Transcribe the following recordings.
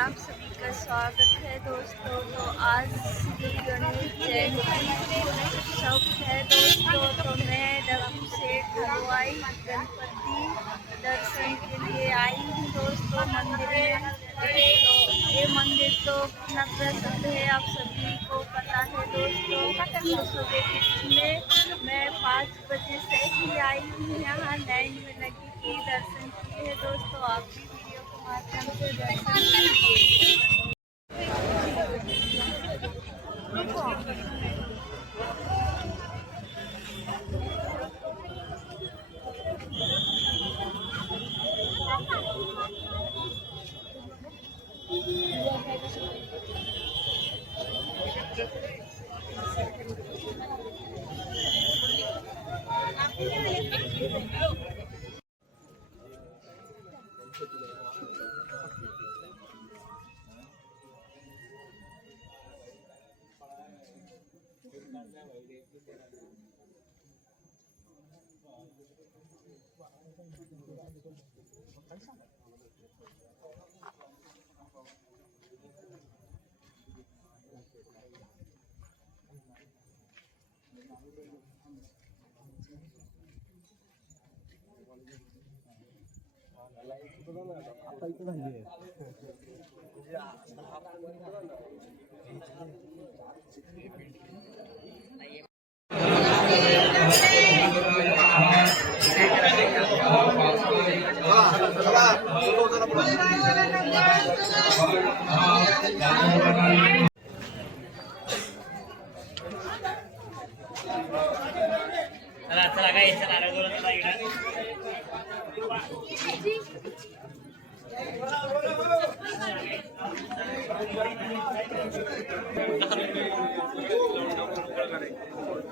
आप सभी का स्वागत है दोस्तों। तो आज श्री गणेश जयंती उत्सव है दोस्तों। तो मैं डब्बू सेठ हलवाई गणपति दर्शन के लिए आई हूँ दोस्तों मंदिर में। तो ये मंदिर तो कितना प्रसिद्ध है आप सभी को पता है दोस्तों। तो सुबह में मैं 5 बजे से ही आई हूँ, यहाँ लाइन में लगी थी, दर्शन किए हैं दोस्तों। आप भी वीडियो के माध्यम से दर्शन कीजिए। आता इथं झाली चला काय चला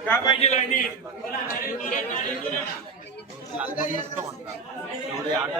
काय पाहिजे लाईनी एवढे 8